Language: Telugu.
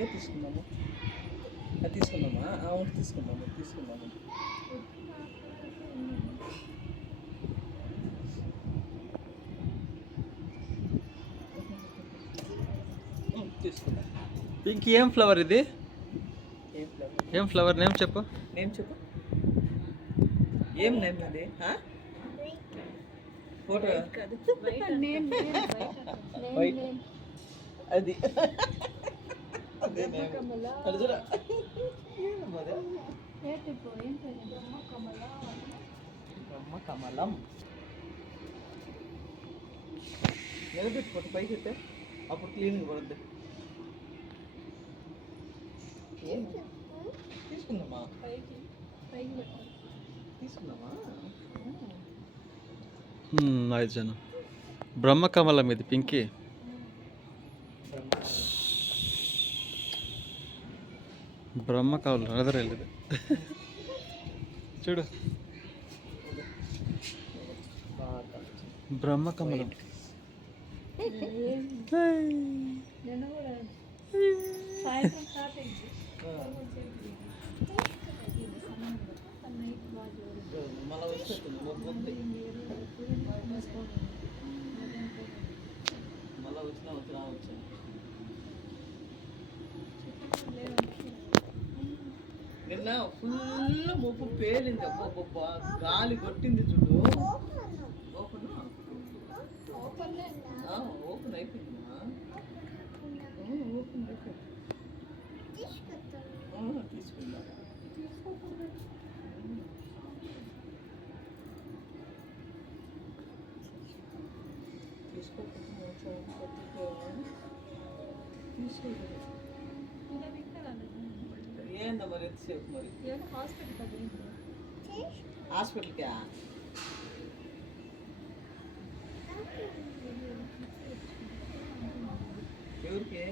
ఏ తీసుకున్నాము అది తీసుకున్నామా అవును తీసుకున్నాము తీసుకున్నాం. పింక్ ఏం ఫ్లవర్ ఇది? ఏం ఫ్లవర్ నేమ్ చెప్పు. ఏం నేమ్ అది? ఫోటో అది అదే నేమ్ అర్జున బ్రహ్మ కమలం నిలబెట్టుకోండి పైకి అయితే అప్పుడు క్లీన్గా పడుద్ది. తీసుకుందామా తీసుకుందామా ಆಯ್ತು ಜನ ಬ್ರಹ್ಮಕಮಲಂ ಇದು ಪಿಂಕಿ. ಬ್ರಹ್ಮಕಮಲ ಅದರ ಎಲ್ಲಿದೆ చూడు బ్రహ్మకమలం. మళ్ళీ వచ్చేస్తుంది మళ్ళీ వచ్చినా వచ్చాను నిన్న ఫుల్ ముప్పు పేలింది అబ్బా గాలి కొట్టింది చూడు. ఓపెన్ అయిపోయిందా? ఓపెన్ అయిపోయింది తీసుకుందా ఏందా మరి ఎంతసేపు మరి హాస్పిటల్కా? ఎవరికి?